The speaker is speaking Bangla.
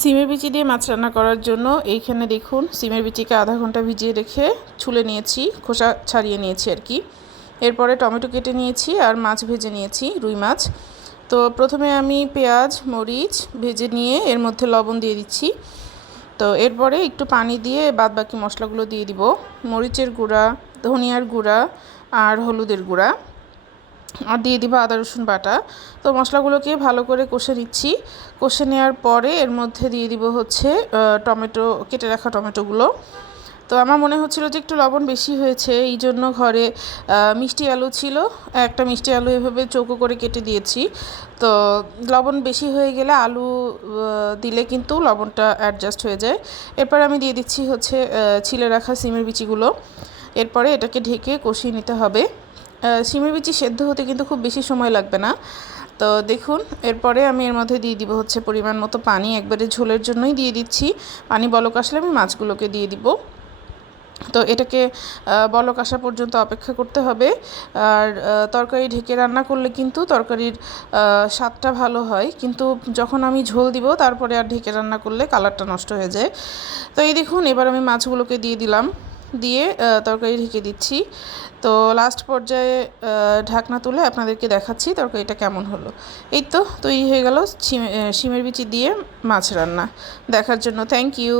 সিমের বিচি দিয়ে মাছ রান্না করার জন্য এইখানে দেখুন সিমের বিচিকে আধা ঘন্টা ভিজিয়ে রেখে ছুলে নিয়েছি, খোসা ছাড়িয়ে নিয়েছি আর কি। এরপরে টমেটো কেটে নিয়েছি আর মাছ ভেজে নিয়েছি, রুই মাছ। তো প্রথমে আমি পেঁয়াজ মরিচ ভেজে নিয়ে এর মধ্যে লবণ দিয়ে দিচ্ছি। তো এরপরে একটু পানি দিয়ে বাদ বাকি মশলাগুলো দিয়ে দিব, মরিচের গুঁড়া, ধনিয়ার গুঁড়া আর হলুদের গুঁড়া, আর দিয়ে দিব আদা রসুন বাটা। তো মশলাগুলোকে ভালো করে কষে নিচ্ছি। কষে নেওয়ার পরে এর মধ্যে দিয়ে দিব হচ্ছে টমেটো, কেটে রাখা টমেটোগুলো। তো আমার মনে হচ্ছিলো যে একটু লবণ বেশি হয়েছে, এই জন্য ঘরে মিষ্টি আলু ছিল, একটা মিষ্টি আলু এভাবে চৌকো করে কেটে দিয়েছি। তো লবণ বেশি হয়ে গেলে আলু দিলে কিন্তু লবণটা অ্যাডজাস্ট হয়ে যায়। এরপর আমি দিয়ে দিচ্ছি হচ্ছে ছিলে রাখা সিমের বিচিগুলো। এরপরে এটাকে ঢেকে কষিয়ে নিতে হবে। সিমের বিচি সেদ্ধ হতে কিন্তু খুব বেশি সময় লাগবে না। তো দেখুন এরপরে আমি এর মধ্যে দিয়ে দিব হচ্ছে পরিমাণ মতো পানি, একবারে ঝোলের জন্যই দিয়ে দিচ্ছি। পানি বলক আসলে আমি মাছগুলোকে দিয়ে দিব। তো এটাকে বলক আসা পর্যন্ত অপেক্ষা করতে হবে। আর তরকারি ঢেকে রান্না করলে কিন্তু তরকারির স্বাদটা ভালো হয়, কিন্তু যখন আমি ঝোল দিব তারপরে আর ঢেকে রান্না করলে কালারটা নষ্ট হয়ে যায়। তো এই দেখুন এবার আমি মাছগুলোকে দিয়ে দিলাম, দিয়ে তরকারি ঢেকে দিচ্ছি। তো লাস্ট পর্যায়ে ঢাকনা তুলে আপনাদেরকে দেখাচ্ছি তরকারিটা কেমন হলো। এই তো তৈরি হয়ে গেল শিমের বিচি দিয়ে মাছ রান্না। দেখার জন্য থ্যাংক ইউ।